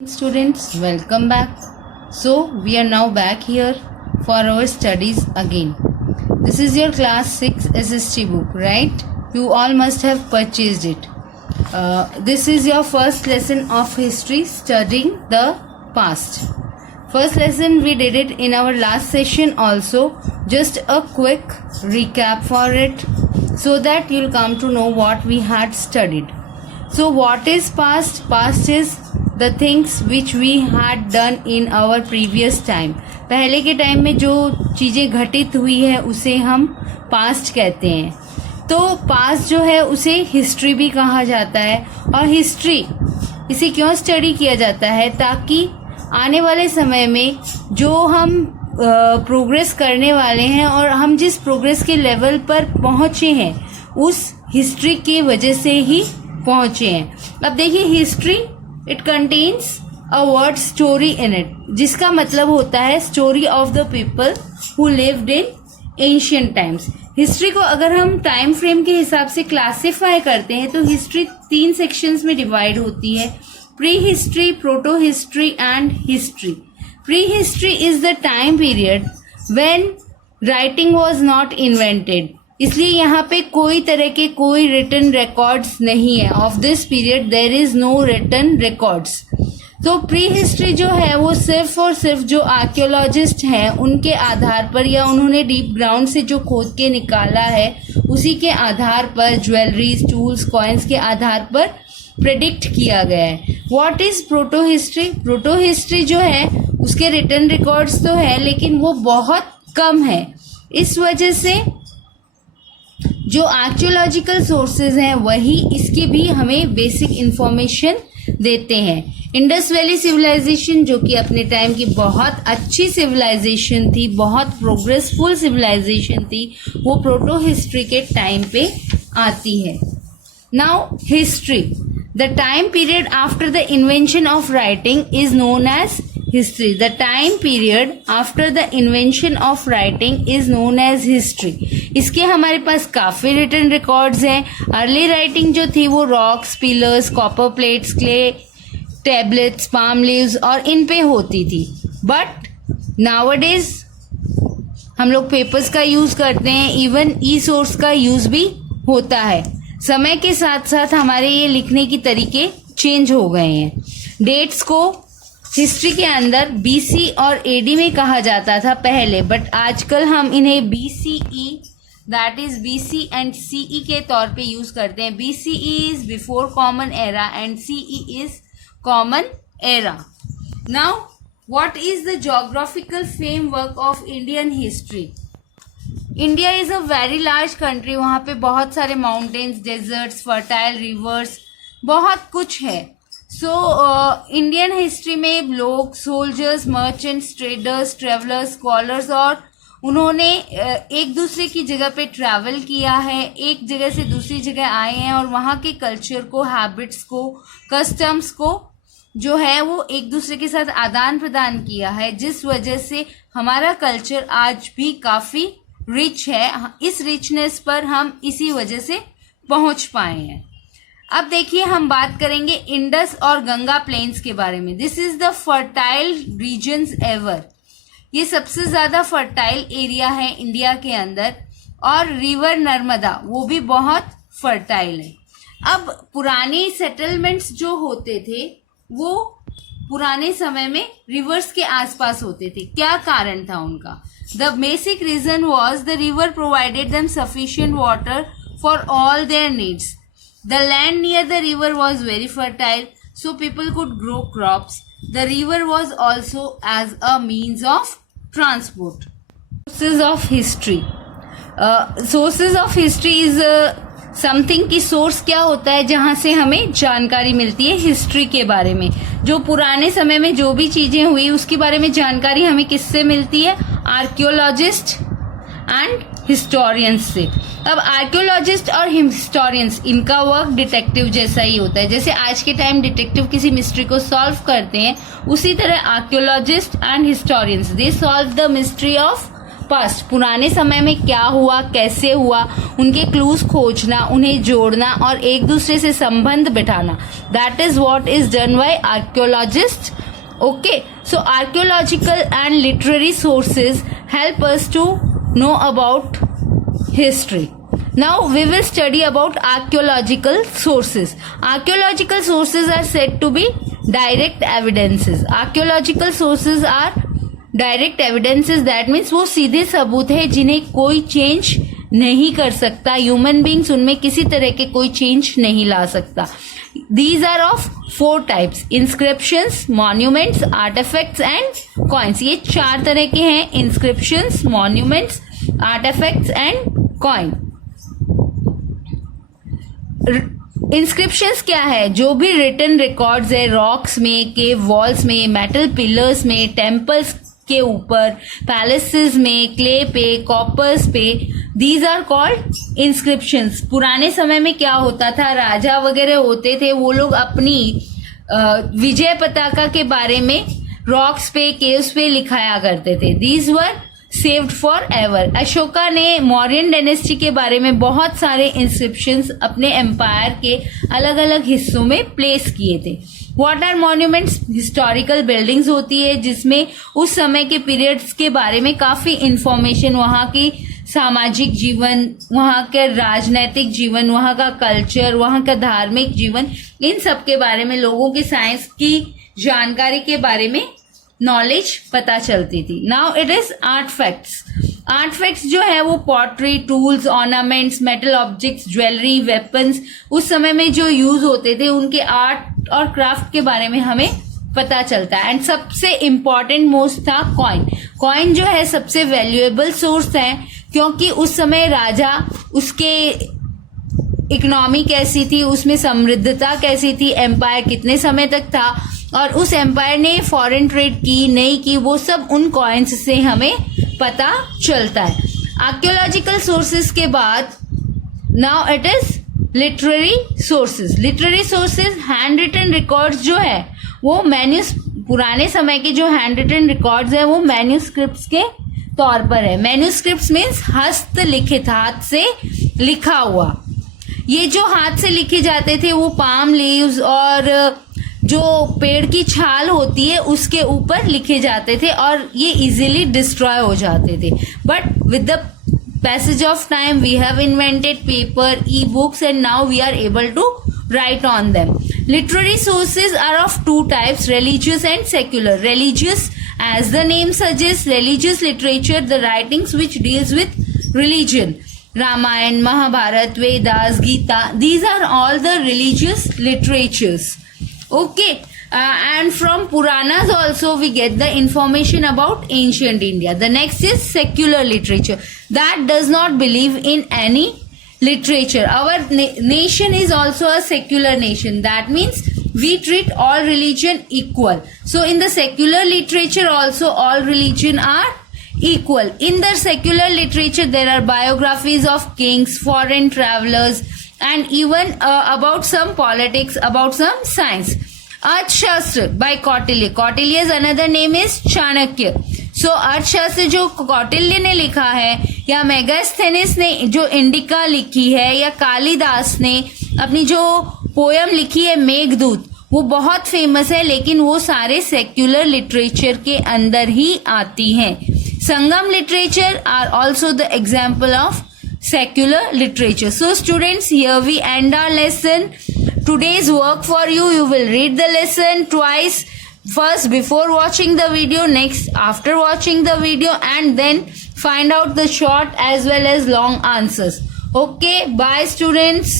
Students, welcome back. So we are now back here for our studies again. This is your class 6 SST book, right? You all must have purchased it. This is your first lesson of history, studying the past. First lesson we did it in our last session also. Just a quick recap for it so that you'll come to know what we had studied. So what is past? Past is the things which we had done in our previous time. पहले के time में जो चीज़ें घटित हुई है उसे हम पास्ट कहते हैं. तो पास्ट जो है उसे हिस्ट्री भी कहा जाता है. और हिस्ट्री इसे क्यों स्टडी किया जाता है? ताकि आने वाले समय में जो हम प्रोग्रेस करने वाले हैं और हम जिस प्रोग्रेस के लेवल पर पहुंचे हैं उस हिस्ट्री की वजह से ही पहुंचे हैं. अब देखिए, history it contains a word story in it, जिसका मतलब होता है story of the people who lived in ancient times. History को अगर हम टाइम फ्रेम के हिसाब से क्लासिफाई करते हैं तो हिस्ट्री 3 सेक्शंस में डिवाइड होती है: pre history, proto history and history. Pre history is the time period when writing was not invented. इसलिए यहाँ पे कोई तरह के कोई रिटन रिकॉर्ड्स नहीं है. Of this period there is no written records. तो प्री हिस्ट्री जो है वो सिर्फ और सिर्फ जो आर्कियोलॉजिस्ट हैं उनके आधार पर, या उन्होंने डीप ग्राउंड से जो खोद के निकाला है उसी के आधार पर, ज्वेलरीज, टूल्स, कॉइन्स के आधार पर प्रेडिक्ट किया गया है. What is proto history? Proto history जो है उसके रिटन रिकॉर्ड्स तो है लेकिन वो बहुत कम है. इस वजह से जो आर्कियोलॉजिकल सोर्सेज हैं वही इसकी भी हमें बेसिक इंफॉर्मेशन देते हैं. इंडस वैली सिविलाइजेशन जो कि अपने टाइम की बहुत अच्छी सिविलाइजेशन थी, बहुत प्रोग्रेसफुल सिविलाइजेशन थी, वो प्रोटो हिस्ट्री के टाइम पे आती है. Now history, the time period after the invention of writing is known as history. The time period after the invention of writing is known as history. इसके हमारे पास काफी रिटन रिकॉर्ड्स हैं. Early writing जो थी वो rocks, pillars, copper plates, clay tablets, palm leaves और इन पे होती थी. बट नाउअडेज हम लोग पेपर्स का यूज करते हैं. इवन ई सोर्स का यूज भी होता है. समय के साथ साथ हमारे ये लिखने की तरीके चेंज हो गए हैं. डेट्स को हिस्ट्री के अंदर बीसी और एडी में कहा जाता था पहले, बट आजकल हम इन्हें BCE, that is BC and CE के तौर पे यूज करते हैं. BCE is before common era and CE is common era. Now what is the geographical framework of Indian history? India is a very large country. वहां पे बहुत सारे mountains, desserts, fertile reverse, बहुत कुछ है. सो इंडियन हिस्ट्री में लोग, soldiers, merchants, traders, travellers, scholars, और उन्होंने एक दूसरे की जगह पे ट्रैवल किया है, एक जगह से दूसरी जगह आए हैं और वहाँ के कल्चर को, हैबिट्स को, कस्टम्स को जो है वो एक दूसरे के साथ आदान प्रदान किया है, जिस वजह से हमारा कल्चर आज भी काफ़ी रिच है. इस रिचनेस पर हम इसी वजह से पहुँच पाए हैं. अब देखिए, हम बात करेंगे इंडस और गंगा प्लेन्स के बारे में. This is the fertile regions ever. ये सबसे ज्यादा फर्टाइल एरिया है इंडिया के अंदर. और रिवर नर्मदा वो भी बहुत फर्टाइल है. अब पुराने सेटलमेंट्स जो होते थे वो पुराने समय में रिवर्स के आसपास होते थे. क्या कारण था उनका? The basic reason was the river provided them sufficient water for all their needs. The land near the river was very fertile, so people could grow crops. The river was also as a means of transport. Sources of history. Sources of history is something कि source क्या होता है जहाँ से हमें जानकारी मिलती है हिस्ट्री के बारे में. जो पुराने समय में जो भी चीजें हुई उसके बारे में जानकारी हमें किससे मिलती है? आर्कियोलॉजिस्ट एंड हिस्टोरियंस से. अब आर्कियोलॉजिस्ट और हिस्टोरियंस, इनका वर्क डिटेक्टिव जैसा ही होता है. जैसे आज के टाइम डिटेक्टिव किसी मिस्ट्री को सॉल्व करते हैं, उसी तरह archaeologist and historians they solve the mystery of past, पुराने समय में क्या हुआ, कैसे हुआ, उनके क्लूज खोजना, उन्हें जोड़ना और एक दूसरे से संबंध बिठाना. That is what is done by archaeologist. Okay, so archaeological and literary sources help us to know about history. Now we will study about archaeological sources. Archaeological sources are said to be direct evidences. Archaeological sources are direct evidences, that means वो सीधे सबूत है जिन्हें कोई change नहीं कर सकता. Human beings उनमें किसी तरह के कोई चेंज नहीं ला सकता. These are of 4 types: inscriptions, monuments, artifacts and coins. ये 4 तरह के हैं: inscriptions, monuments, artifacts and coin. Inscriptions क्या है? जो भी रिटन रिकॉर्ड्स है रॉक्स में, केव वॉल्स में, मेटल पिलर्स में, टेम्पल्स के ऊपर, पैलेसेस में, क्ले पे, कॉपर्स पे, दीज आर कॉल्ड इंस्क्रिप्शंस. पुराने समय में क्या होता था, राजा वगैरह होते थे, वो लोग अपनी विजय पताका के बारे में रॉक्स पे, केव्स पे लिखाया करते थे. These were saved for ever. Ashoka ने मौर्यन डायनेस्टी के बारे में बहुत सारे इंस्क्रिप्शंस अपने एम्पायर के अलग अलग हिस्सों में प्लेस किए थे. What are monuments? Historical buildings होती है जिसमें उस समय के पीरियड्स के बारे में काफी इंफॉर्मेशन, वहां की सामाजिक जीवन, वहां के राजनैतिक जीवन, वहां का कल्चर, वहां का धार्मिक जीवन, इन सब के बारे में, लोगों की साइंस की जानकारी के बारे में नॉलेज पता चलती थी. Now it is artefacts. Artefacts जो है वो pottery, tools, ornaments, metal objects, jewellery, weapons, उस समय में जो यूज होते थे उनके आर्ट और क्राफ्ट के बारे में हमें पता चलता है. एंड सबसे इम्पॉर्टेंट मोस्ट था कॉइन. कॉइन जो है सबसे वैल्यूएबल सोर्स है, क्योंकि उस समय राजा, उसके इकोनॉमी कैसी थी, उसमें समृद्धता कैसी थी, एम्पायर कितने समय तक था, और उस एम्पायर ने फॉरेन ट्रेड की नहीं की, वो सब उन कॉइन्स से हमें पता चलता है. आर्कियोलॉजिकल सोर्सेस के बाद now it is literary sources. Literary sources handwritten records जो है वो पुराने समय के जो हैंड रिटन रिकॉर्ड्स है वो मैन्यूस्क्रिप्ट्स के तौर पर है. मैन्यूस्क्रिप्ट्स मीन्स हस्तलिखित, हाथ से लिखा हुआ. ये जो हाथ से लिखे जाते थे वो पाम लीव्स और जो पेड़ की छाल होती है उसके ऊपर लिखे जाते थे और ये इजीली डिस्ट्रॉय हो जाते थे. But with the passage of time we have invented paper, e-books, and now we are able to write on them. Literary sources are of 2 types: religious and secular. Religious, as the name suggests, religious literature, the writings which deals with religion. Ramayana, Mahabharata, Vedas, Gita, these are all the religious literatures. Okay. And from Puranas also we get the information about ancient India. The next is secular literature. That does not believe in any literature. Our nation is also a secular nation. That means we treat all religion equal. So in the secular literature also all religion are equal. In the secular literature there are biographies of kings, foreign travelers, and even about some politics, about some science. Arthashastra by Kautilya. Kautilya's another name is Chanakya. So Arthashastra जो कौटिल्य ने लिखा है, या Megasthenes ने जो indica लिखी है, या कालिदास ने अपनी जो पोयम लिखी है मेघदूत, वो बहुत फेमस है, लेकिन वो सारे सेक्युलर लिटरेचर के अंदर ही आती हैं. Sangam literature are also the example of secular literature. So students, here we end our lesson. Today's work for you will read the lesson twice. First before watching the video, next after watching the video, and then find out the short as well as long answers. Okay, bye students.